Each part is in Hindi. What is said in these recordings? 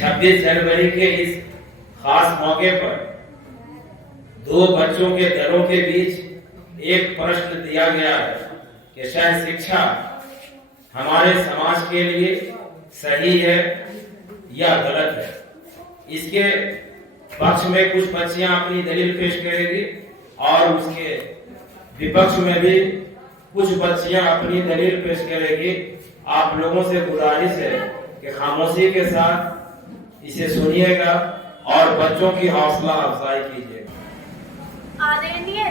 26 जनवरी के इस खास मौके पर दो बच्चों के दलों के बीच एक प्रश्न दिया गया है कि शायद शिक्षा हमारे समाज के लिए सही है या गलत है। इसके पक्ष में कुछ बच्चियां अपनी दलील पेश करेगी और उसके विपक्ष में भी कुछ बच्चियां अपनी दलील पेश करेगी। आप लोगों से गुजारिश है कि खामोशी के साथ इसे सुनिएगा और बच्चों की हौसला अफजाई कीजिएगा। आदरणीय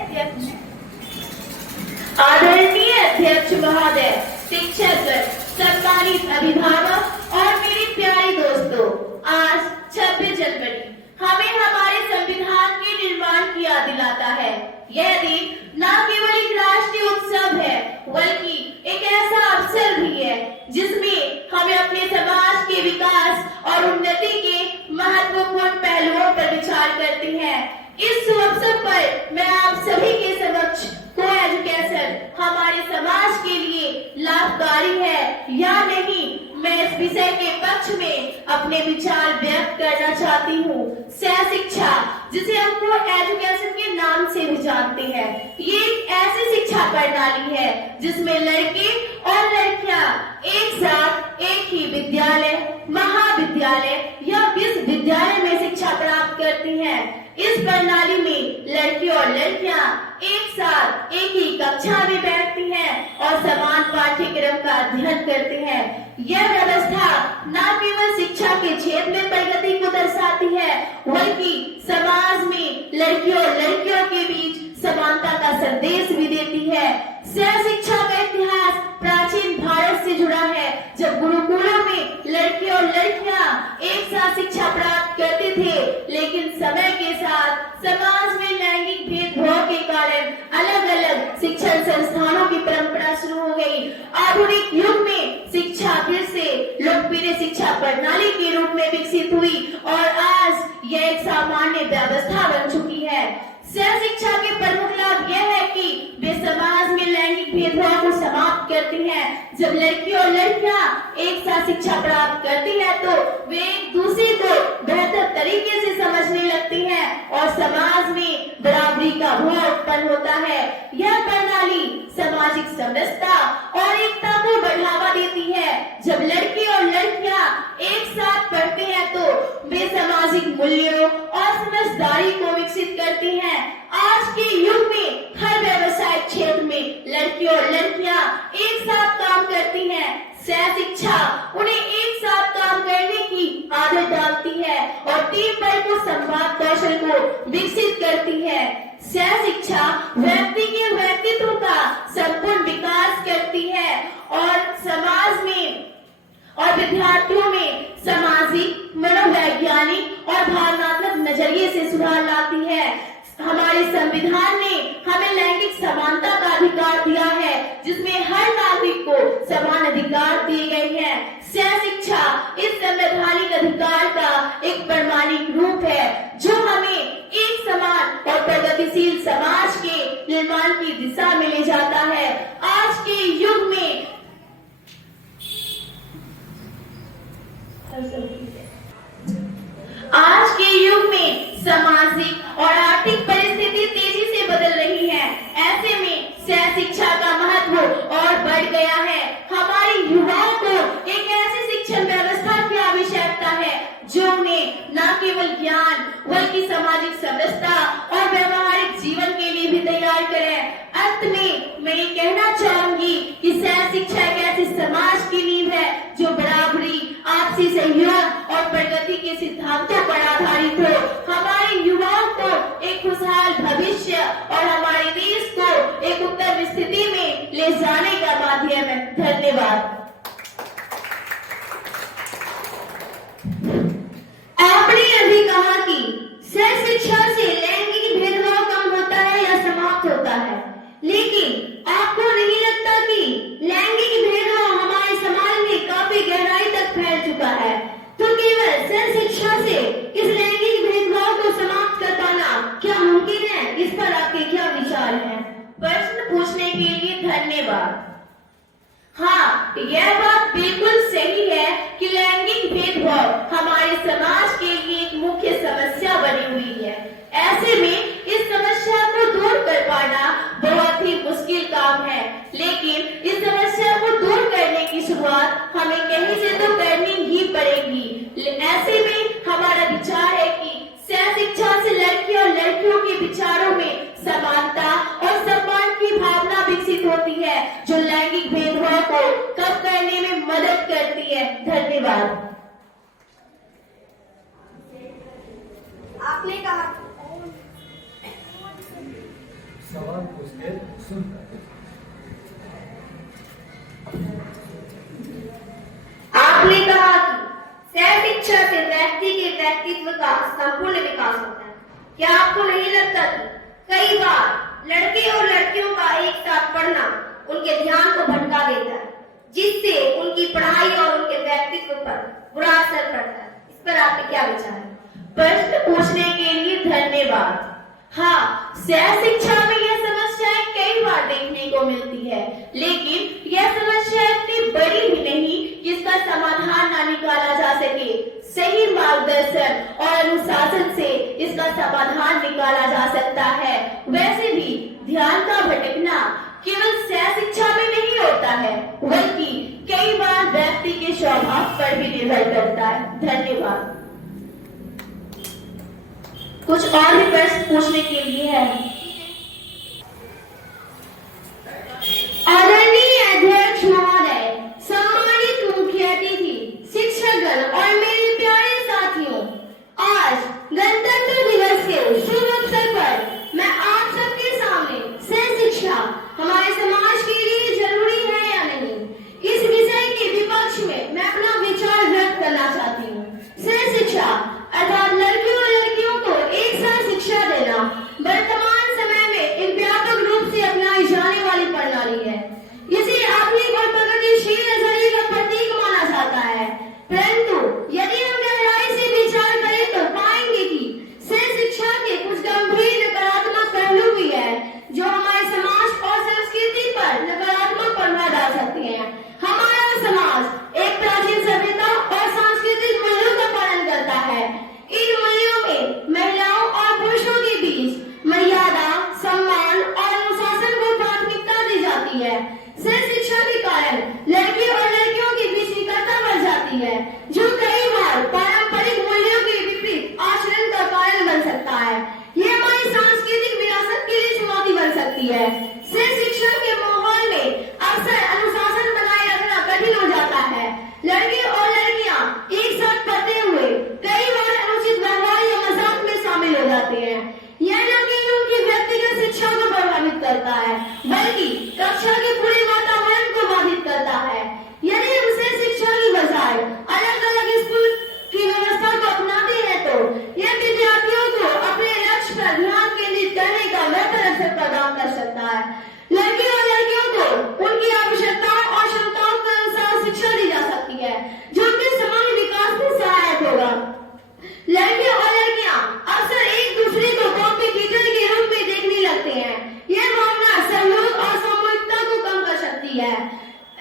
अध्यक्ष महोदय, शिक्षकगण, सम्मानित अभिभावक और मेरे प्यारे दोस्तों, आज 26 जनवरी हमें हमारे संविधान के निर्माण की याद दिलाता है। यह दिन न केवल एक राष्ट्रीय उत्सव है बल्कि एक ऐसा अवसर भी है जिसमें हमें अपने समाज के विकास और उन्नति के महत्वपूर्ण पहलुओं पर विचार करते हैं। इस अवसर पर मैं आप सभी के समक्ष को-एजुकेशन हमारे समाज के लिए लाभकारी है या नहीं, मैं इस विषय के पक्ष में अपने विचार व्यक्त करना चाहती हूँ। सह शिक्षा, जिसे हम को-एजुकेशन के नाम से भी जानते हैं, ये एक ऐसी शिक्षा प्रणाली है जिसमें लड़के और लड़कियाँ एक साथ एक ही विद्यालय, महाविद्यालय या विश्वविद्यालय में शिक्षा प्राप्त करती हैं। इस प्रणाली में लड़के और लड़कियां एक साथ एक ही कक्षा में बैठती हैं और समान पाठ्यक्रम का अध्ययन करते हैं। यह व्यवस्था न केवल शिक्षा के क्षेत्र में प्रगति को दर्शाती है बल्कि समाज में लड़कियों और लड़कियों के बीच समानता का संदेश भी देती है। सह शिक्षा का इतिहास प्राचीन भारत से जुड़ा है, जब गुरुकुलों में लड़के और लड़कियां एक साथ शिक्षा प्राप्त करते थे, लेकिन समय के साथ समाज में लैंगिक भेदभाव के कारण अलग अलग शिक्षण संस्थानों की परंपरा शुरू हो गई। आधुनिक युग में शिक्षा फिर से लोकप्रिय शिक्षा प्रणाली के रूप में विकसित हुई और आज यह एक सामान्य व्यवस्था बन चुकी है। सह शिक्षा के प्रमुख लाभ यह है कि वे समाज में लैंगिक भेदभाव को समाप्त करती हैं। जब लड़के और लड़कियां एक साथ शिक्षा प्राप्त करती हैं तो वे एक दूसरे को बेहतर तरीके से समझने लगती हैं और समाज में बराबरी का भाव उत्पन्न होता है। यह प्रणाली सामाजिक समरसता और एकता को बढ़ावा देती है। जब लड़के और लड़कियां एक साथ पढ़ते हैं तो वे सामाजिक मूल्यों और समझदारी को विकसित करती हैं। आज के युग में हर व्यवसायिक क्षेत्र में लड़के और लड़कियां एक साथ काम करती हैं। सह शिक्षा उन्हें एक साथ काम करने की आदत डालती है और टीम वर्क और संवाद कौशल को विकसित करती है। सह शिक्षा व्यक्ति के व्यक्तित्व का संपूर्ण विकास करती है और समाज में और विद्यार्थियों में सामाजिक, मनोवैज्ञानिक और भावनात्मक नजरिए से सुधार लाती है। हमारे संविधान ने हमें लैंगिक समानता का अधिकार दिया है, जिसमें हर नागरिक को समान अधिकार दिए गए हैं। सह शिक्षा इस संवैधानिक अधिकार का एक प्रमाणिक रूप है जो हमें एक समान और प्रगतिशील समाज के निर्माण की दिशा में ले जाता है। आज के युग में सामाजिक और आर्थिक परिस्थिति तेजी से बदल रही है। ऐसे में सह शिक्षा का महत्व और बढ़ गया है। हमारे युवाओं को एक ऐसी शिक्षण व्यवस्था की आवश्यकता है जो उन्हें न केवल ज्ञान बल्कि सामाजिक समरसता और व्यवहारिक जीवन के लिए भी तैयार करे। अंत में मैं ये कहना चाहूंगी कि सह शिक्षा एक ऐसी समाज की नींव है जो बराबरी, आपसी सहयोग और प्रगति के सिद्धांतों पर आधारित हो। हमारे युवाओं को एक खुशहाल भविष्य और हमारे देश को एक उत्तम स्थिति में ले जाने का माध्यम है। धन्यवाद। आपने अभी कहा कि सह शिक्षा से लैंगिक भेदभाव कम होता है या समाप्त होता है, लेकिन आपको नहीं लगता कि लैंगिक भेदभाव हमारे समाज में काफी गहराई तक फैल चुका है? तो केवल सह शिक्षा से इस लैंगिक भेदभाव को समाप्त कर पाना क्या मुमकिन है? इस पर आपके क्या विचार हैं? प्रश्न पूछने के लिए धन्यवाद। हाँ, यह बात बिल्कुल सही है कि लैंगिक भेदभाव हमारे समाज के लिए एक मुख्य समस्या बनी हुई है। ऐसे में इस समस्या को दूर कर पाना बहुत ही मुश्किल काम है, लेकिन इस समस्या को दूर करने की शुरुआत हमें कहीं से तो करनी ही पड़ेगी। ऐसे में हमारा विचार है कि सह शिक्षा से लड़के और लड़कियों के विचारों में समानता और सम्मान की भावना विकसित होती है, जो लैंगिक भेदभाव को कम करने में मदद करती है। धन्यवाद। आपने कहा सवाल पूछते सुन। आपने कहा कि सह शिक्षा से व्यक्ति के व्यक्तित्व का संपूर्ण विकास होता है। क्या आपको नहीं लगता कि कई बार लड़के और लड़कियों का एक साथ पढ़ना उनके ध्यान को भटका देता है, जिससे उनकी पढ़ाई और उनके व्यक्तित्व पर बुरा असर पड़ता है? इस पर आपके क्या विचार है? प्रश्न पूछने के लिए धन्यवाद। हाँ, सह शिक्षा में यह समस्याएं कई बार देखने को मिलती है, लेकिन यह समस्या इतनी बड़ी भी नहीं कि इसका समाधान ना निकाला जा सके। सही मार्गदर्शन और अनुशासन से इसका समाधान निकाला जा सकता है। वैसे भी ध्यान का भटकना केवल सह शिक्षा में नहीं होता है, बल्कि कई बार व्यक्ति के स्वभाव पर भी निर्भर करता है। धन्यवाद। कुछ और भी प्रश्न पूछने के लिए है। आदरणीय अध्यक्ष महोदय, सम्मानित मुख्य अतिथि, शिक्षकगण और मेरे प्यारे साथियों, आज गणतंत्र दिवस के शुभ अवसर पर मैं आप सबके सामने सह शिक्षा हमारे समाज के लिए जरूरी है या नहीं, इस विषय के विपक्ष में मैं अपना विचार व्यक्त करना चाहती हूँ। सह शिक्षा अर्थात लड़कियों और लड़कियों को एक साथ शिक्षा देना वर्तमान समय में एक व्यापक रूप से अपनाई जाने वाली प्रणाली है। इसे आधुनिक और प्रगतिशील नजरिए का प्रतीक माना जाता है, परंतु यदि हम गहराई से विचार करें तो पाएंगे कि सह शिक्षा के कुछ गंभीर नकारात्मक पहलू भी है, जो हमारे समाज और संस्कृति पर नकारात्मक प्रभाव डाल सकते हैं। हमारा समाज एक प्राचीन सभ्यता और सांस्कृतिक मूल्यों का पालन करता है। इन मूल्यों में महिलाओं और पुरुषों के बीच मर्यादा, सम्मान और अनुशासन को प्राथमिकता दी जाती है। सह शिक्षा के कारण लड़के और लड़कियों के बीच निकटता बढ़ जाती है, जो कई बार पारंपरिक मूल्यों के विपरीत आचरण का कारण बन सकता है। यह हमारी सांस्कृतिक विरासत के लिए चुनौती बन सकती है। सह शिक्षा के माहौल में अक्सर अनुशासन बनाए रखना कठिन हो जाता है। लड़के और लड़कियां एक साथ पढ़ते हुए कई बार अनुचित व्यवहार या मजाक में शामिल हो जाते हैं। यह न केवल उनकी व्यक्तिगत शिक्षा को प्रभावित करता है, बल्कि कक्षा के पूरे वातावरण को बाधित करता है। यदि हम सह शिक्षा की बजाय अलग अलग स्कूल की व्यवस्था को अपनाते हैं तो यह विद्यार्थियों को अपने लक्ष्य पर ध्यान केंद्रित करने का बेहतर अवसर प्रदान कर सकता है। लड़के और लड़कियों को उनकी आवश्यकताओं और क्षमताओं के अनुसार शिक्षा दी जा सकती है, जो उनके समग्र विकास में सहायक होगा। लड़के और लड़कियां अक्सर एक दूसरे को कॉम्पिटिटर के रूप में देखने लगते हैं। यह भावना सहयोग और सामूहिकता को कम कर सकती है,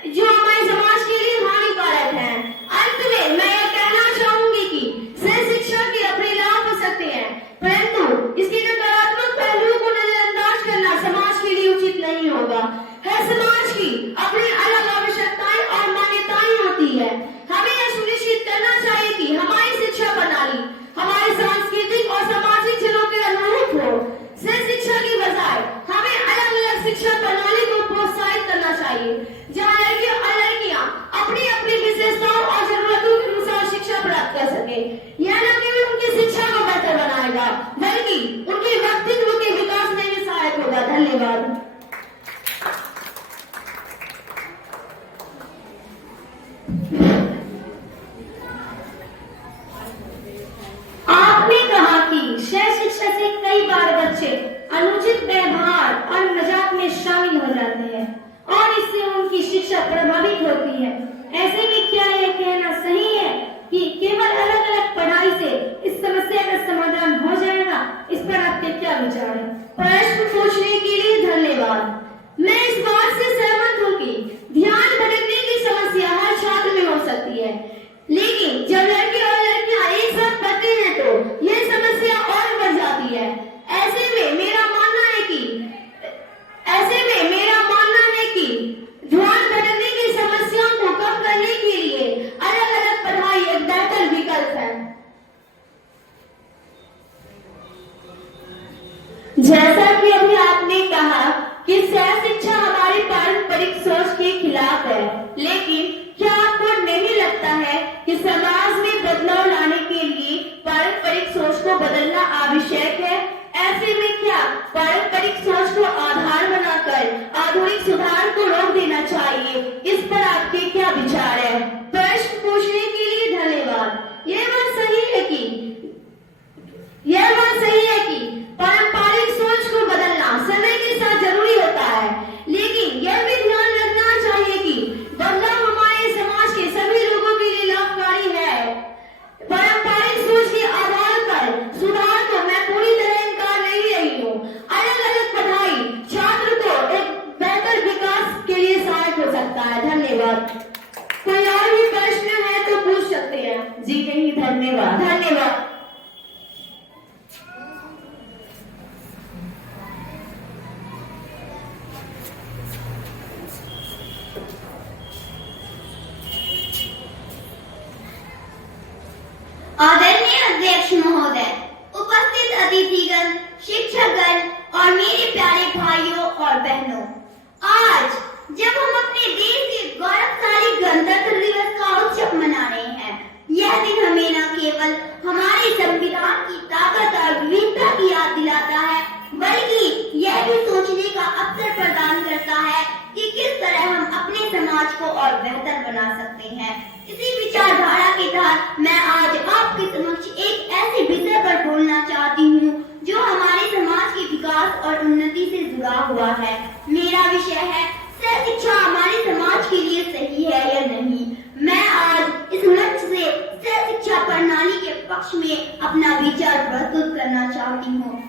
जो हमारे समाज के लिए हानिकारक है। अंत में मैं यह कहना चाहूंगी कि सह शिक्षा के अपने लाभ हो सकते हैं, परंतु इसके नकारात्मक पहलुओं को नजरअंदाज करना समाज के लिए उचित नहीं होगा। हर समाज की अपनी अलग आवश्यकताएं और मान्यताएं होती है। हमें यह सुनिश्चित करना चाहिए कि हमारी शिक्षा प्रणाली हमारे सांस्कृतिक और सामाजिक जड़ों के अनुरूप हो। सह शिक्षा की बजाय हमें अलग अलग शिक्षा प्रणाली को प्रोत्साहित करना चाहिए, जहाँ लड़के और लड़कियां अपनी अपनी विशेषताओं और जरूरतों के अनुसार शिक्षा प्राप्त कर सके। यह न केवल उनकी शिक्षा को बेहतर बनाएगा, बल्कि उनके व्यक्तित्व के विकास में भी सहायक होगा। धन्यवाद। आपने कहा कि सह शिक्षा से कई बार बच्चे अनुचित व्यवहार और मजाक में शामिल हो जाते हैं और इससे उनकी शिक्षा प्रभावित होती है। ऐसे में क्या यह कहना सही है कि केवल अलग अलग पढ़ाई से इस समस्या का समाधान हो जाएगा? इस पर आपके क्या विचार है? प्रश्न पूछने के लिए धन्यवाद। सकते हैं। जी नहीं, धन्यवाद। धन्यवाद। आदरणीय अध्यक्ष महोदय, उपस्थित अतिथिगण, शिक्षकगण और मेरे प्यारे भाइयों और बहनों, आज जब हम अपने देश के गौरवशाली गणतंत्र दिवस का उत्सव मना रहे हैं, यह दिन हमें न केवल हमारे संविधान की ताकत और विविधता की याद दिलाता है, बल्कि यह भी सोचने का अवसर प्रदान करता है कि किस तरह हम अपने समाज को और बेहतर बना सकते हैं। इसी विचारधारा के तहत मैं आज आपके समक्ष एक ऐसे विषय पर बोलना चाहती हूँ जो हमारे समाज के विकास और उन्नति से जुड़ा हुआ है। मेरा विषय है सह शिक्षा हमारे समाज के लिए सही है या नहीं। मैं आज इस मंच से सह शिक्षा प्रणाली के पक्ष में अपना विचार प्रस्तुत करना चाहती हूँ।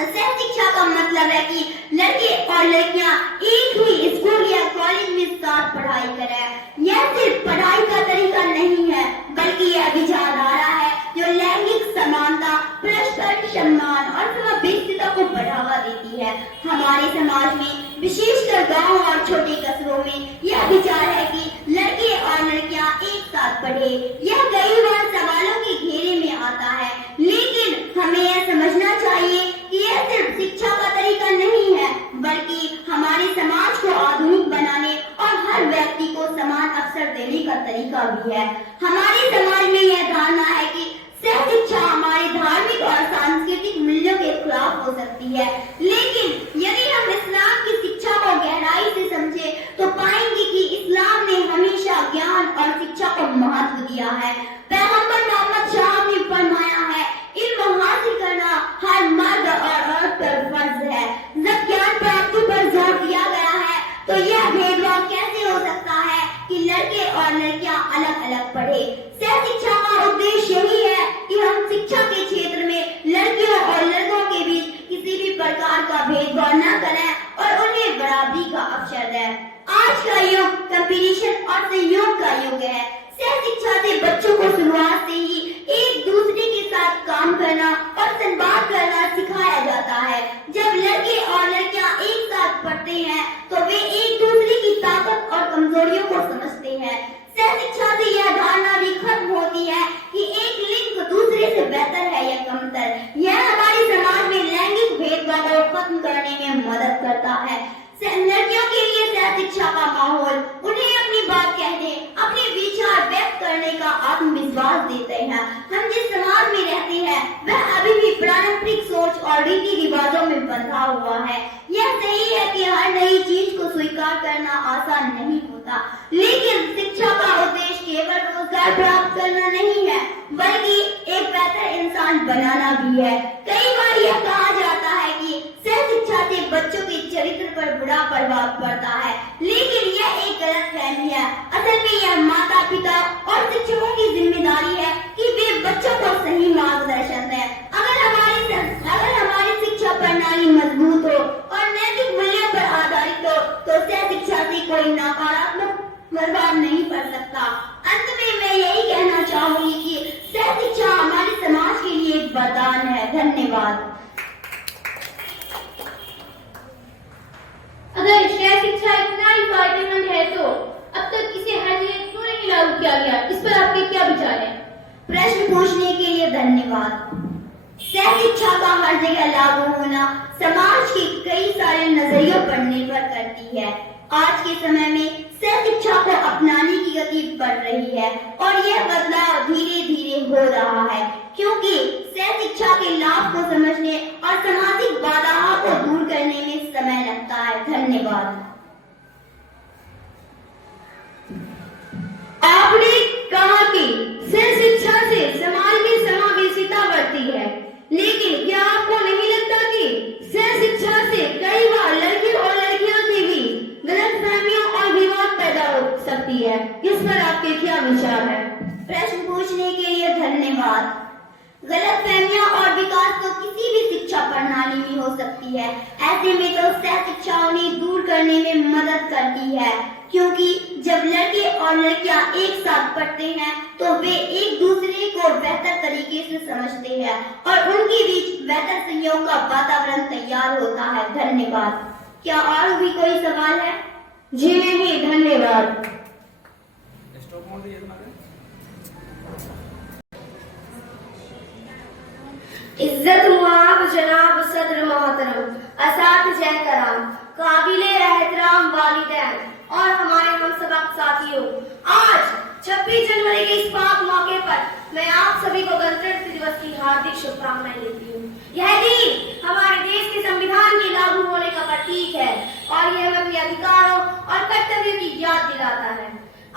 सह शिक्षा का मतलब है कि लड़के और लड़कियां एक ही स्कूल या कॉलेज में साथ पढ़ाई करें। यह सिर्फ पढ़ाई का तरीका नहीं है, बल्कि यह विचारधारा है जो लैंगिक समानता, परस्पर सम्मान और समावेशिता को बढ़ावा देती है। हमारे समाज में, विशेषकर गांव और छोटे कस्बों में, यह विचार है कि लड़के और लड़कियां एक साथ पढ़े। यह कई बार सवालों के घेरे में आता है, लेकिन हमें यह समझना चाहिए कि यह सिर्फ शिक्षा का तरीका नहीं है, बल्कि हमारे समाज को आधुनिक बनाने और हर व्यक्ति को समान अवसर देने का तरीका भी है। हमारे समाज में यह धारणा है कि सह शिक्षा हमारे धार्मिक और सांस्कृतिक मूल्यों के खिलाफ हो सकती है, लेकिन यदि हम इस्लाम की शिक्षा को गहराई से समझे तो पाएंगे कि इस्लाम ने हमेशा ज्ञान और शिक्षा को महत्व दिया है। पैगंबर मोहम्मद साहब ने फरमाया है, इल्म हासिल करना हर मर्द और औरत पर फर्ज है। जब ज्ञान प्राप्ति पर जोर दिया गया है तो यह भेदभाव कैसे हो सकता है कि लड़के और लड़कियां अलग अलग पढ़े। सह शिक्षा का उद्देश्य यही है कि हम शिक्षा के क्षेत्र में लड़कियों और लड़कों के बीच किसी भी प्रकार का भेदभाव न करें और उन्हें बराबरी का अवसर दें। आज का युग कंपटीशन और सहयोग का युग है। सह शिक्षा से बच्चों को शुरुआत से ही एक दूसरे के साथ काम करना और संवाद करना सिखाया जाता है। जब लड़के और लड़कियां एक साथ पढ़ते हैं तो वे एक दूसरे की ताकत और कमजोरियों को समझते हैं। सह शिक्षा से यह धारणा भी खत्म होती है कि एक लिंग दूसरे से बेहतर है या कमतर। यह हमारे समाज में लैंगिक भेदभाव को खत्म करने में मदद करता है। लड़कियों के लिए सह शिक्षा का माहौल उन्हें अपनी बात कहने, अपने विचार व्यक्त करने का आत्मविश्वास देते हैं। हम जिस समाज में रहते हैं वह अभी भी पारंपरिक सोच और रीति रिवाजों में बंधा हुआ है। यह सही है कि हर नई चीज को स्वीकार करना आसान नहीं होता, लेकिन शिक्षा का उद्देश्य केवल रोजगार प्राप्त करना नहीं है, बल्कि एक बेहतर इंसान बनाना भी है। कई बार यह कहा जाता है कि सह शिक्षा से बच्चों के चरित्र पर बुरा प्रभाव पड़ता है, लेकिन यह एक गलतफहमी है। असल में यह माता पिता और शिक्षकों की जिम्मेदारी है कि वे बच्चों को सही मार्गदर्शन दें। अगर हमारी शिक्षा प्रणाली मजबूत हो और नैतिक मूल्यों पर आधारित हो तो सह शिक्षा से कोई नकारात्मक प्रभाव नहीं पड़ सकता। अंत में मैं यही कहना चाहूंगी कि सह शिक्षा हमारे समाज के लिए एक वरदान है। धन्यवाद। अगर सह शिक्षा इतना ही फायदेमंद है तो अब तक इसे हर जगह क्यों नहीं लागू किया गया? इस पर आपके क्या विचार हैं? प्रश्न पूछने के लिए धन्यवाद। सह शिक्षा का हर जगह लागू होना समाज के कई सारे नजरियों पर निर्भर करती है। आज के समय में सह शिक्षा को अपनाने की गति बढ़ रही है और यह बदलाव धीरे धीरे हो रहा है, क्योंकि सह शिक्षा के लाभ को समझने और सामाजिक बाधाओं को दूर करने में समय लगता है। धन्यवाद। आपने कहा कि सह शिक्षा से समाज में समावेशिता बढ़ती है, लेकिन क्या आपको नहीं लगता कि सह शिक्षा से कई बार लड़के और लड़कियों के बीच गलतफहमियों और विवाद पैदा हो सकती है? इस पर आपके क्या विचार है? प्रश्न पूछने के लिए धन्यवाद। गलतफहमियां और विकास तो किसी भी शिक्षा प्रणाली में हो सकती है। ऐसे में तो सह शिक्षा उन्हें दूर करने में मदद करती है। क्योंकि जब लड़के और लड़कियां एक साथ पढ़ते हैं तो वे एक दूसरे को बेहतर तरीके से समझते हैं और उनके बीच बेहतर सहयोग का वातावरण तैयार होता है। धन्यवाद। क्या और भी कोई सवाल है? जी नहीं, धन्यवाद। इज्जत मुआब जनाब सदर मोहतरम, असातिज़े कराम, काबिले एहतराम वालिदैन और हमारे हम सबक साथियों, आज 26 जनवरी के इस पाक मौके पर मैं आप सभी को गणतंत्र दिवस की हार्दिक शुभकामनाएं देती हूँ। यह दिन हमारे देश के संविधान के लागू होने का प्रतीक है और यह हमें अपने अधिकारों और कर्तव्यों की याद दिलाता है।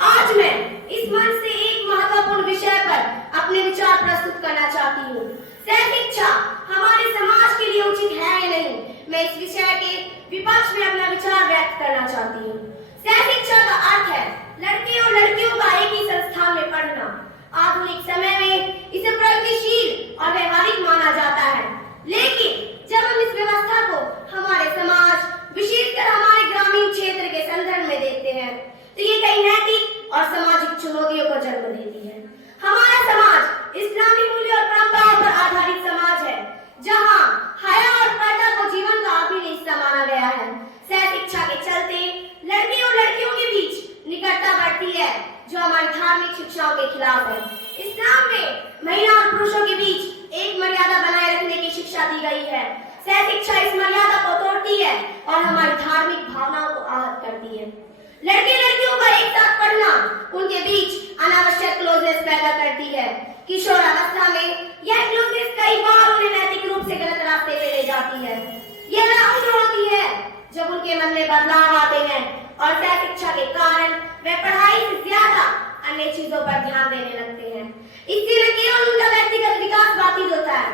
आज मैं इस मंच से एक महत्वपूर्ण विषय पर अपने विचार प्रस्तुत करना चाहती हूँ। शिक्षा हमारे समाज के लिए उचित है या नहीं, मैं इस विषय के विपक्ष में अपना विचार व्यक्त करना चाहती हूँ। शिक्षा का अर्थ है लड़के और लड़कियों का एक ही संस्थान में पढ़ना। आधुनिक समय में इसे प्रगतिशील और व्यवहारिक माना जाता है, लेकिन जब हम इस व्यवस्था को हमारे समाज, विशेषकर हमारे ग्रामीण क्षेत्र के संदर्भ में देखते हैं तो ये कई नैतिक और सामाजिक चुनौतियों को जन्म देती है। हमारा समाज इस्लामी मूल्य और परंपराओं पर आधारित समाज है, जहाँ हया और पर्दा को जीवन का अभिन्न हिस्सा माना गया है। शिक्षा के चलते लड़के और लड़कियों के बीच निकटता बढ़ती है, जो हमारी धार्मिक शिक्षाओं के खिलाफ है। इस्लाम में महिला और पुरुषों के बीच एक मर्यादा बनाए रखने की शिक्षा दी गई है। शिक्षा इस मर्यादा को तोड़ती है और हमारी धार्मिक भावनाओं को आहत करती है। लड़के लड़कियों का एक साथ पढ़ना उनके बीच अनावश्यक क्लोजनेस पैदा करती है। किशोरावस्था में यह क्लोजनेस कई बार उन्हें नैतिक रूप से गलत रास्ते पे ले जाती है। यह उम्र होती है जब उनके मन में बदलाव आते हैं और शिक्षा के कारण वे पढ़ाई से ज्यादा अन्य चीजों पर ध्यान देने लगते हैं। इससे न केवल उनका व्यक्तिगत विकास बाधित होता है,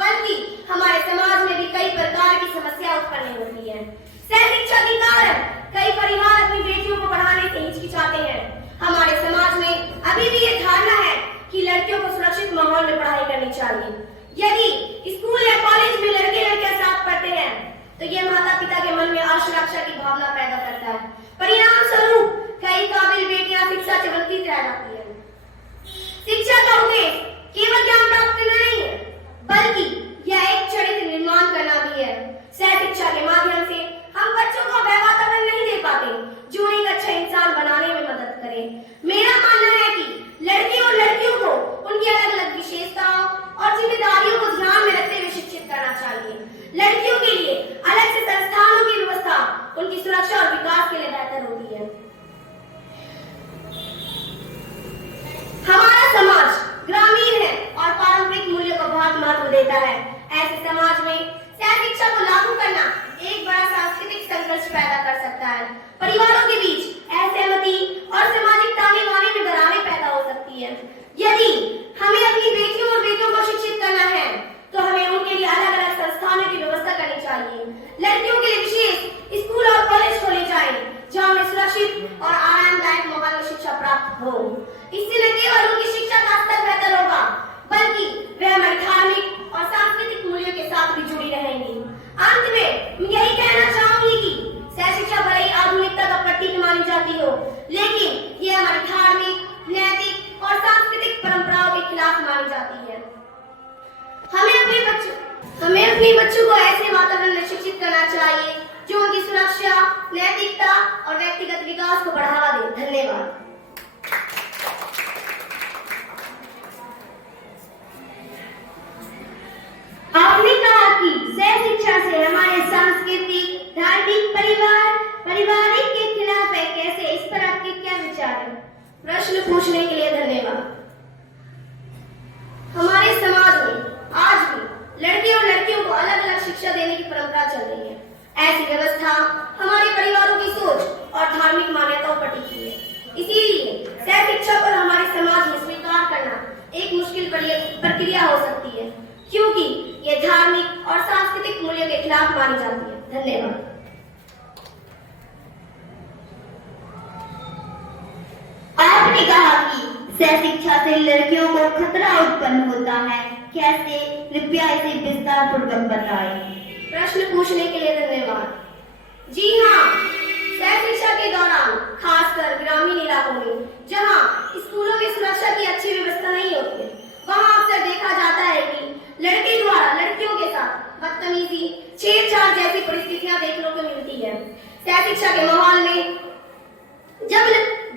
बल्कि हमारे समाज में भी कई प्रकार की समस्या उत्पन्न होती है। शिक्षा के कारण कई परिवार अपनी बेटियों को पढ़ाने से हिचकिचाते हैं। हमारे समाज में अभी भी ये धारणा है कि लड़कियों को सुरक्षित माहौल में पढ़ाई करनी चाहिए। यदि स्कूल या कॉलेज में लड़के लड़कियां साथ पढ़ते हैं तो यह माता पिता के मन में असुरक्षा की भावना पैदा करता है। परिणाम स्वरूप कई काबिल बेटियां शिक्षा से वंचित रह जाती है। शिक्षा का उद्देश्य केवल ज्ञान प्राप्त करना नहीं है, बल्कि यह एक चरित्र निर्माण करना भी है। शिक्षा के माध्यम से हम बच्चों को वह वातावरण नहीं दे पाते जो उन्हें एक अच्छा इंसान बनाने में मदद करे। मेरा मानना है कि लड़के और लड़कियों को उनकी अलग अलग विशेषताओं और जिम्मेदारियों को ध्यान में रखते हुए शिक्षित करना चाहिए। लड़कियों के लिए अलग से संस्थानों की व्यवस्था उनकी सुरक्षा और विकास के लिए बेहतर होती है। हमारा समाज ग्रामीण है और पारंपरिक मूल्यों को बहुत महत्व देता है। ऐसे समाज में शिक्षा को लागू करना एक बड़ा सांस्कृतिक संघर्ष पैदा कर सकता है। परिवारों के बीच असहमति और सामाजिक ताने बाने में दरारें पैदा हो सकती है। यदि हमें अपनी बेटियों और बेटों को शिक्षित करना है तो हमें उनके लिए अलग अलग संस्थानों की व्यवस्था करनी चाहिए। लड़कियों के लिए विशेष स्कूल और कॉलेज खोले जाएं, जहाँ उन्हें सुरक्षित और आरामदायक माहौल में शिक्षा प्राप्त हो। इससे न केवल उनकी शिक्षा का स्तर बेहतर होगा, बल्कि वे हमारे धार्मिक और सांस्कृतिक मूल्यों के साथ भी जुड़ी रहेंगी। अंत में मैं यही कहना चाहूंगी कि शिक्षा भले ही आधुनिकता का प्रतीक मानी जाती हो, लेकिन यह हमारी धार्मिक, नैतिक और सांस्कृतिक परंपराओं के खिलाफ मानी जाती है। हमें अपने बच्चों को ऐसे वातावरण में शिक्षित करना चाहिए जो उनकी सुरक्षा, नैतिकता और व्यक्तिगत विकास को बढ़ावा दे। धन्यवाद। आपने कहा कि शिक्षा से हमारे सांस्कृतिक, धार्मिक, पारिवारिक के खिलाफ है, कैसे? इस पर आपके क्या विचार है? प्रश्न पूछने के लिए धन्यवाद। हमारे समाज में आज भी लड़के और लड़कियों को अलग अलग शिक्षा देने की परंपरा चल रही है। ऐसी व्यवस्था हमारे परिवारों की सोच और धार्मिक मान्यताओं पर टिकी है। इसीलिए शिक्षा पर हमारे समाज में स्वीकार करना एक मुश्किल प्रक्रिया हो सकती है, क्योंकि ये धार्मिक और सांस्कृतिक मूल्यों के खिलाफ मानी जाती है। धन्यवाद। आपने कहा कि शिक्षा से लड़कियों को खतरा उत्पन्न होता है, कैसे? कृपया इसे विस्तार पूर्वक बताएं। प्रश्न पूछने के लिए धन्यवाद। जी हाँ, सह शिक्षा के दौरान खासकर ग्रामीण इलाकों में जहां स्कूलों में सुरक्षा की अच्छी व्यवस्था नहीं होती है, वहां अक्सर देखा जाता है कि लड़के द्वारा लड़कियों के साथ बदतमीजी, छेड़छाड़ जैसी परिस्थितियां देखने को मिलती है। सह शिक्षा के माहौल में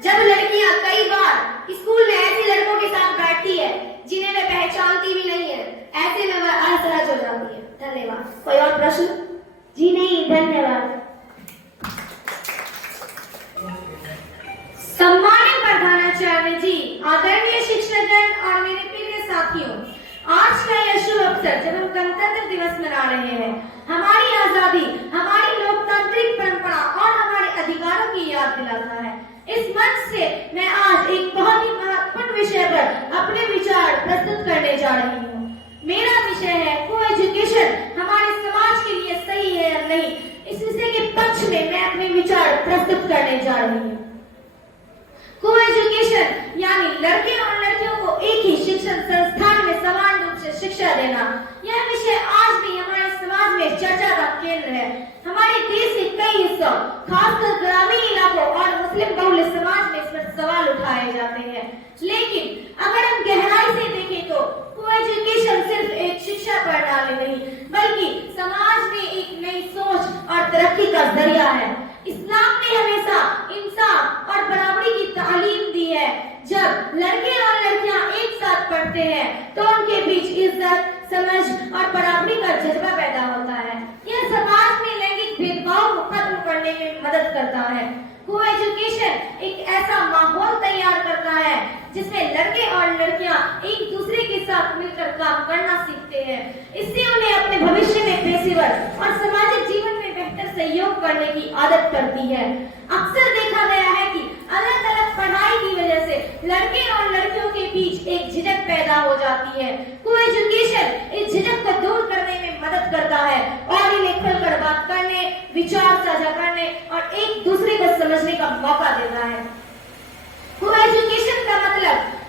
जब लड़कियां कई बार स्कूल में ऐसे लड़कों के साथ बैठती है जिन्हें वे पहचानती भी नहीं है, ऐसे में वह असहज हो जाती है। धन्यवाद। कोई और प्रश्न? जी नहीं, धन्यवाद। सम्मानित प्रधानाचार्य जी, आदरणीय शिक्षकगण और मेरे प्रिय साथियों, आज का यह शुभ अवसर जब हम गणतंत्र दिवस मना रहे हैं, हमारी आजादी, हमारी लोकतांत्रिक परंपरा और हमारे अधिकारों की याद दिलाता है। इस मंच से मैं आज एक बहुत ही महत्वपूर्ण विषय पर अपने विचार प्रस्तुत करने जा रही हूँ। मेरा विषय है को एजुकेशन हमारे समाज के लिए सही है या नहीं। इस विषय के पक्ष में मैं अपने विचार प्रस्तुत करने जा रही हूँ। को एजुकेशन यानी लड़के और लड़कियों को एक ही शिक्षण संस्थान में समान रूप से शिक्षा देना, यह विषय आज भी हमारे समाज में चर्चा का केंद्र है। हमारे देश के कई हिस्सों, खासकर ग्रामीण इलाकों और मुस्लिम बहुल समाज में इस पर सवाल उठाए जाते हैं। लेकिन अगर हम गहराई से देखें तो को एजुकेशन सिर्फ एक शिक्षा प्रणाली नहीं, बल्कि समाज में एक नई सोच और तरक्की का जरिया है। इस्लाम ने हमेशा इंसाफ और बराबरी की तालीम दी है। जब लड़के और लड़कियां एक साथ पढ़ते हैं तो उनके बीच इज्जत, समझ और बराबरी का जज्बा पैदा होता है। यह समाज में लैंगिक भेदभाव को खत्म करने में मदद करता है। को एजुकेशन एक ऐसा माहौल तैयार करता है जिसमें लड़के और लड़कियां एक दूसरे के साथ मिलकर काम करना सीखते हैं। इससे उन्हें अपने भविष्य में पेशेवर और सामाजिक जीवन में बेहतर सहयोग करने की आदत पड़ती है। अक्सर देखा गया है कि अलग अलग पढ़ाई की वजह से लड़के और लड़कियों के बीच एक झिझक पैदा हो जाती है। को एजुकेशन इस झिझक को दूर करने में मदद करता है और इन्हें खुलकर बात करने, विचार साझा करने और एक दूसरे को समझने का मौका देता है। को एजुकेशन का मतलब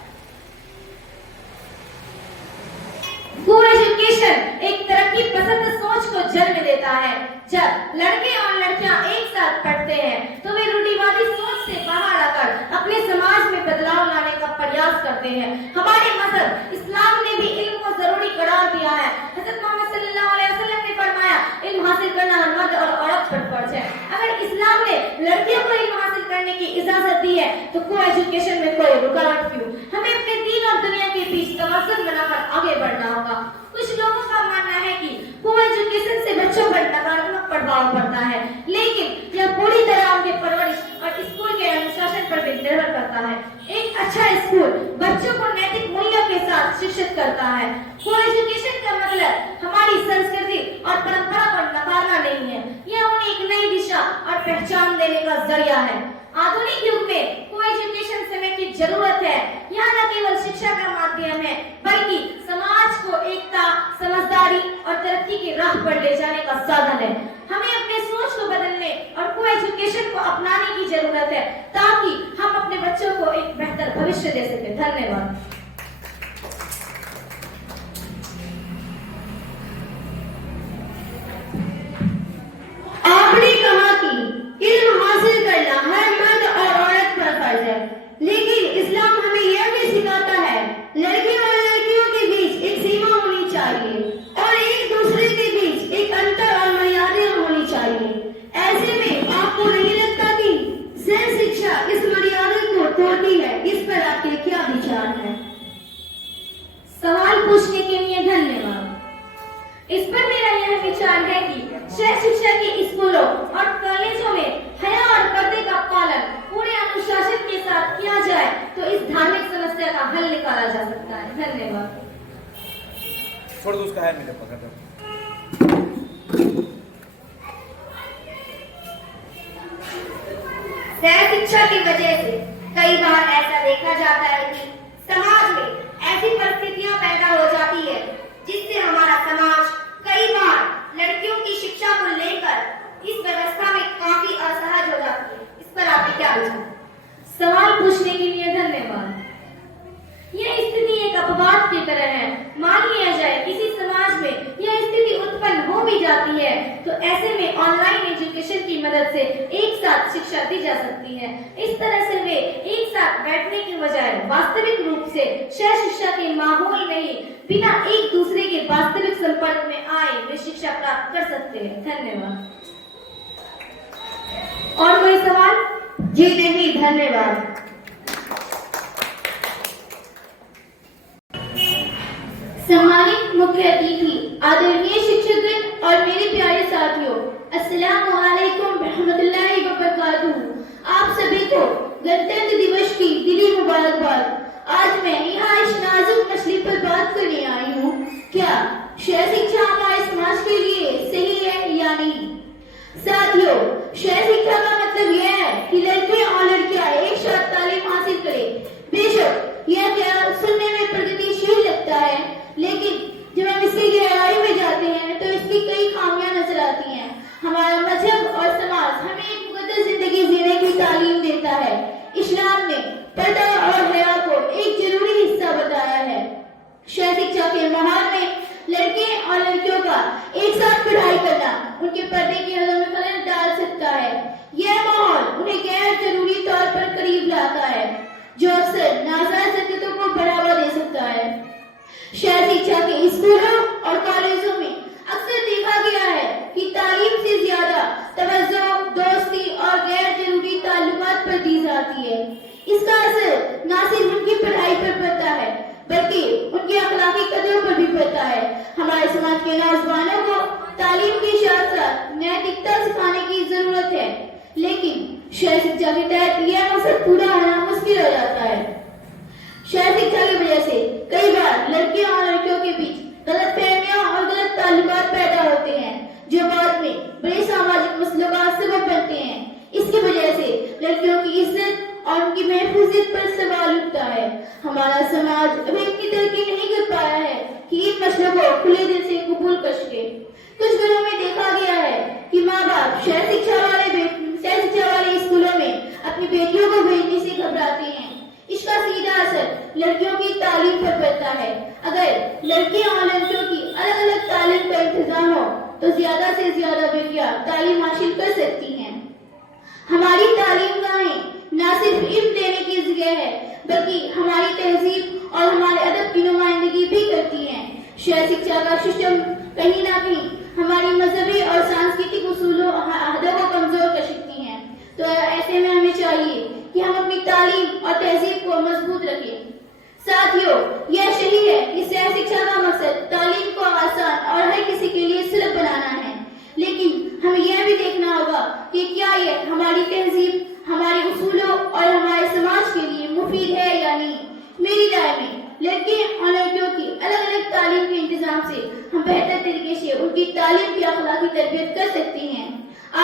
को एजुकेशन एक तरक्की पसंद सोच को जन्म देता है। जब लड़के और लड़कियां एक साथ पढ़ते हैं तो वे रूढ़िवादी सोच से बाहर आकर अपने समाज में बदलाव लाने का प्रयास करते हैं। हमारे मजहब इस्लाम ने भी इल्म को जरूरी करार दिया है। हज़रत मोहम्मद सल्लल्लाहु अलैहि वसल्लम ने फरमाया, इल्म हासिल करना मर्द और औरत पर फर्ज है। अगर इस्लाम ने लड़कियों को इल्म हासिल करने की इजाजत दी है तो को एजुकेशन में कोई रुकावट क्यों? हमें अपने दीन और दुनिया के बीच तवाज़ुन बनाकर आगे बढ़ना होगा। कुछ लोगों का मानना है कि को एजुकेशन से बच्चों पर नकारात्मक प्रभाव पड़ता है, लेकिन यह पूरी तरह उनके परवरिश और स्कूल के अनुशासन पर भी निर्भर करता है। एक अच्छा स्कूल बच्चों को नैतिक मूल्यों के साथ शिक्षित करता है। को एजुकेशन का मतलब हमारी संस्कृति और परंपरा को नकारना नहीं है, यह उन्हें एक नई दिशा और पहचान देने का जरिया है। आधुनिक युग में को एजुकेशन समय की जरूरत है। यह न केवल शिक्षा का माध्यम है, बल्कि समाज को एकता, समझदारी और तरक्की की राह पर ले जाने का साधन है। हमें अपने सोच को बदलने और को एजुकेशन को अपनाने की जरूरत है ताकि हम अपने बच्चों को एक बेहतर भविष्य दे सकें। धन्यवाद। आपने कहा कि इल्म हासिल करना हर मर्द और औरत पर फर्ज है, लेकिन इस्लाम हमें यह भी सिखाता है लड़के और लड़कियों के बीच एक सीमा होनी चाहिए और एक दूसरे के बीच एक अंतर और मर्यादा होनी चाहिए। ऐसे में आपको नहीं लगता कि सह शिक्षा इस मर्यादा को तोड़ती है? इस पर आपके क्या विचार है? सवाल पूछने के लिए धन्यवाद। इस पर मेरा यह विचार है कि सह शिक्षा के स्कूलों और कॉलेजों में हया और पर्दे का पालन पूरे अनुशासन के साथ किया जाए तो इस धार्मिक समस्या का हल निकाला जा सकता है। धन्यवाद। छोड़ दो उसका है, मेरे पकड़ दो। सह शिक्षा की वजह से कई बार ऐसा देखा जाता है कि समाज में ऐसी परिस्थितियां पैदा हो जाती है जिससे हमारा समाज कई बार लड़कियों की शिक्षा को लेकर इस व्यवस्था में काफी असहज हो जाती है। इस पर आपके क्या विचार? सवाल पूछने के लिए धन्यवाद। यह स्थिति एक अपवाद की तरह है। मान लिया जाए किसी समाज में यह स्थिति उत्पन्न हो भी जाती है तो ऐसे में ऑनलाइन एजुकेशन की मदद से एक साथ शिक्षा दी जा सकती है। इस तरह से वे एक साथ बैठने के बजाय वास्तविक रूप से सह शिक्षा के माहौल में ही बिना एक दूसरे के वास्तविक संपर्क में आए वे शिक्षा प्राप्त कर सकते हैं। धन्यवाद। और कोई सवाल? जी नहीं, धन्यवाद। सम्मानित मुख्य अतिथि, आदरणीय शिक्षकगण और मेरे प्यारे साथियों, अस्सलामु अलैकुम रहमतुल्लाहि व बरकातुहू। आप सभी को गणतंत्र दिवस की दिली मुबारकबाद। आज मैं यहाँ इस नाजुक मसले पर बात करने आई हूँ, क्या शहर शिक्षा हमारे समाज के लिए सही है या नहीं। साथियों, शहर शिक्षा का मतलब यह है कि लड़के और लड़कियां एक साथ तालीम हासिल करें। बेशक यह क्या सुनने में प्रगतिशील लगता है, लेकिन जब हम इसकी गहराई में जाते हैं तो इसकी कई खामियां नजर आती हैं। हमारा मजहब और समाज हमें एक मुकद्दस जिंदगी जीने की तालीम देता है। इस्लाम ने पर्दा और हया को एक जरूरी हिस्सा बताया है। शहर शिक्षा के माहौल में लड़के और लड़कियों का एक साथ पढ़ाई करना उनके पर्दे की हदों में खलल डाल सकता है। यह माहौल उन्हें गैर जरूरी तौर पर करीब लाता है, जो अक्सर नाजायज हरकतों को बढ़ावा दे सकता है। शहर शिक्षा के स्कूलों और कॉलेजों में अक्सर देखा गया है कि तालीम से ज्यादा तवज्जो दोस्ती और गैर जरूरी ताल्लुकात पर दी जाती है। इसका असर न सिर्फ उनकी पढ़ाई पर पड़ता है बल्कि उनकी अखलाकी कदरों पर भी पड़ता है। हमारे समाज के नौजवानों को तालीम के साथ साथ नैतिकता सिखाने की जरूरत है, लेकिन शहर शिक्षा के तहत यह मकसद पूरा होना मुश्किल हो जाता है। शहर शिक्षा की वजह से कई बार लड़कियों और लड़कियों के बीच गलतफहमियां और गलत ताल्लुकात पैदा होते हैं, जो बाद में बड़े सामाजिक मसलों का सबब बनते हैं। इसकी वजह से लड़कियों की इज्जत और उनकी महफूजियत पर सवाल उठता है। हमारा समाज अभी इतनी तरक्की नहीं कर पाया है कि इन मसलों को खुले दिल से कबूल कर सके। कुछ घरों में देखा गया है कि माँ बाप शहर शिक्षा वाले स्कूलों में अपनी बेटियों को भेजने से घबराते हैं। इसका सीधा असर लड़कियों की तालीम पर पड़ता है। अगर लड़कियों और लड़कियों की अलग अलग तालीम का इंतजाम हो तो ज्यादा से ज्यादा बेटियां तालीम हासिल कर सकती हैं। हमारी तालीम गाहें न सिर्फ इल्म देने की जगह है बल्कि हमारी तहजीब और हमारे अदब की नुमाइंदगी भी करती हैं। शहर शिक्षा का सिस्टम कहीं ना कहीं हमारी मजहबी और सांस्कृतिक उसूलों अहदों को कमजोर कर सकती हैं। तो ऐसे में हमें चाहिए कि हम अपनी तालीम और तहजीब को मजबूत रखें। साथियों, यह सही है कि शहर शिक्षा का मकसद तालीम को आसान और हर किसी के लिए सुलभ बनाना है, लेकिन हमें यह भी देखना होगा कि क्या यह हमारी तहजीब, हमारे उसूलों और हमारे समाज के लिए मुफीद है या नहीं। मेरी राय में लड़के और लड़कियों की अलग अलग तालीम के इंतजाम से हम बेहतर तरीके से उनकी तालीम की अखलाकी तरबियत कर सकते हैं।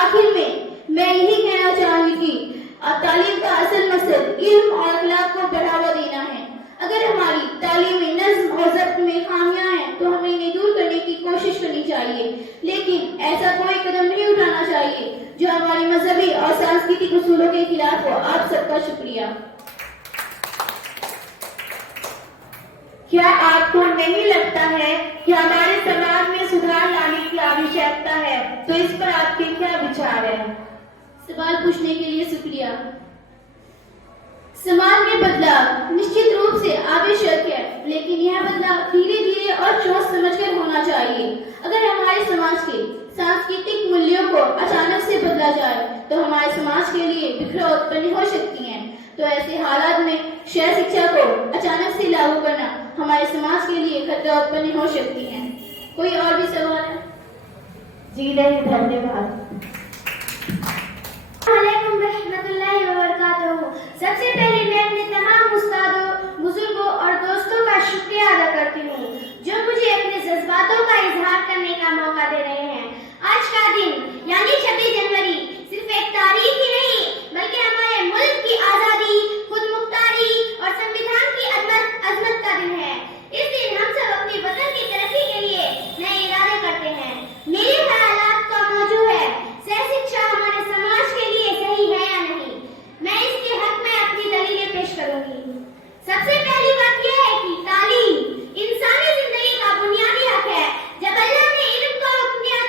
आखिर में मैं यही कहना चाहूंगी कि तालीम का असल मकसद इल्म और अखलाक को बढ़ावा देना है। अगर हमारी तालीम में नज्म और ज़ब्त में खामियां हैं तो हमें इन्हें दूर करने की कोशिश करनी चाहिए, लेकिन ऐसा कोई कदम नहीं उठाना चाहिए जो हमारी मजहबी और सांस्कृतिक उसूलों के खिलाफ हो। आप सबका शुक्रिया। क्या आपको नहीं लगता है कि हमारे समाज में सुधार लाने की आवश्यकता है? तो इस पर आपके क्या विचार हैं? सवाल पूछने के लिए शुक्रिया। समाज में बदलाव निश्चित रूप से आवश्यक है, लेकिन यह बदलाव धीरे धीरे और सोच समझकर होना चाहिए। अगर हमारे समाज के सांस्कृतिक मूल्यों को अचानक से बदला जाए तो हमारे समाज के लिए बिखराव उत्पन्न हो सकती है। तो ऐसे हालात में शहर शिक्षा को अचानक से लागू करना हमारे समाज के लिए खतरा उत्पन्न हो सकती है। कोई और भी सवाल है? जी नहीं, धन्यवाद। सबसे पहले मैं अपने तमाम उस्तादों, बुजुर्गों और दोस्तों का शुक्रिया अदा करती हूँ जो मुझे अपने जज्बातों का इजहार करने का मौका दे रहे हैं। आज का दिन यानी 26 जनवरी सिर्फ एक तारीख ही नहीं बल्कि हमारे मुल्क की आजादी, खुद मुख्तारी और संविधान की अजमत का दिन है। इस दिन हम सब अपने वतन की तरक्की के लिए नए इरादे करते हैं। मेरे ख्यालात का मौजू है सह शिक्षा हमारे समाज के लिए सही है या नहीं। मैं इसके हक में अपनी दलीलें पेश करूंगी। सबसे पहली बात यह है कि तालीम इंसानी जिंदगी का बुनियादी हक है। जब अल्लाह ने इल्म को हुक्म दिया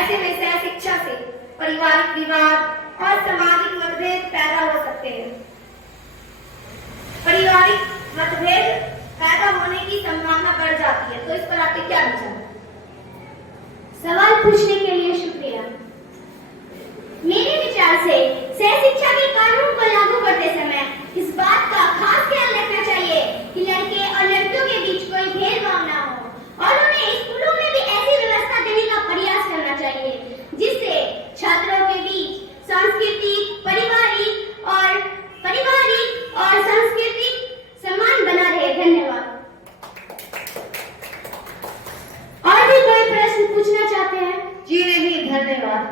ऐसे में सह शिक्षा से पारिवारिक विवाद और सामाजिक मतभेद पैदा हो सकते हैं। पारिवारिक मतभेद पैदा होने की संभावना बढ़ जाती है, तो इस पर आपके क्या विचार? सवाल पूछने के लिए शुक्रिया। मेरे विचार से सह शिक्षा के कानून को लागू करते समय इस बात का खास ख्याल रखना चाहिए कि लड़के और लड़कियों के बीच कोई भेदभाव न हो और उन्हें स्कूलों में भी ऐसी व्यवस्था देने का प्रयास करना चाहिए जिससे छात्रों के बीच सांस्कृतिक, पारिवारिक और सांस्कृतिक सम्मान बना रहे। धन्यवाद। और भी कोई प्रश्न पूछना चाहते हैं? जी नहीं, धन्यवाद।